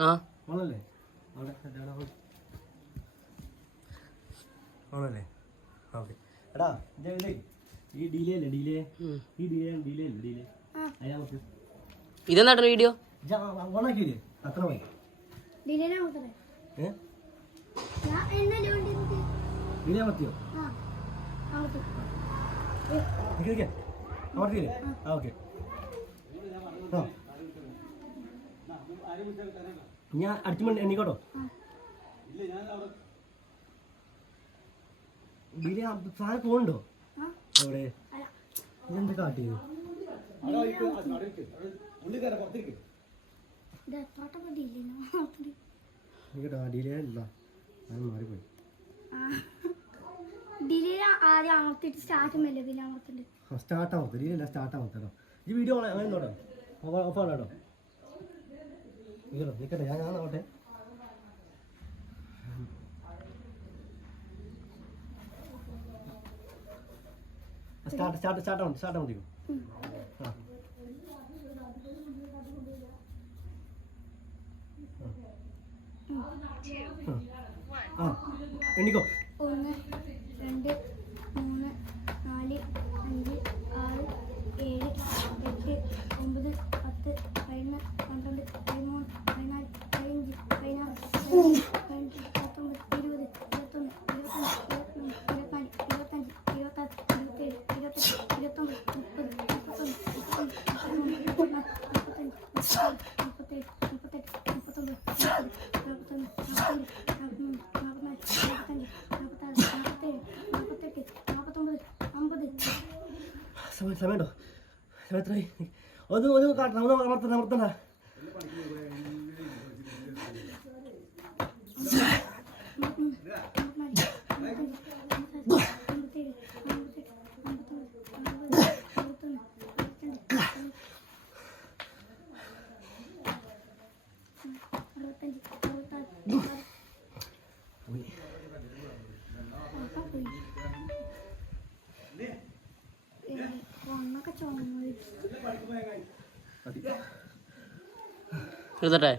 ആ ആണല്ലേ ഓക്കെ എടാ ഈ ഡിലേ അല്ലേ ഡിലേ ഈ ഡിലേ അതിനകത്ത് ഇതെന്താ വീഡിയോ ഓണാക്കിയില്ലേ അത്ര മതി ഡിലേ മതിയോ അമർത്തിയില്ലേ ആ ഓക്കെ ആ ഞാൻ അടിച്ചു എണ്ണിക്കോട്ടോ ഡിലേ സാധനം പോകണ്ടോ എവിടെ ഇതെന്ത് കാട്ടിയത് കേട്ടോ ഡിലേ അല്ല അത് മാറിപ്പോയി സ്റ്റാർട്ട് ആവത്ത് ഡിലേ അല്ല സ്റ്റാർട്ട് ആവത്തോ ഈ വീഡിയോ അങ്ങനെ നോട്ടോ ഓഫാണ് കേട്ടോ നിൽക്കട്ടെ ഞാൻ നോട്ടെ സ്റ്റാർട്ട് മതിയോ ആ എണ്ണിക്കോ 1 2 3 4 5 6 7 8 9 10 11 12 13 14 15 16 17 സമയമുണ്ടോ എത്രയായി ഒന്ന് കാട്ടണം ഒന്ന് അമർത്തണ്ട എടുത്തട്ടെ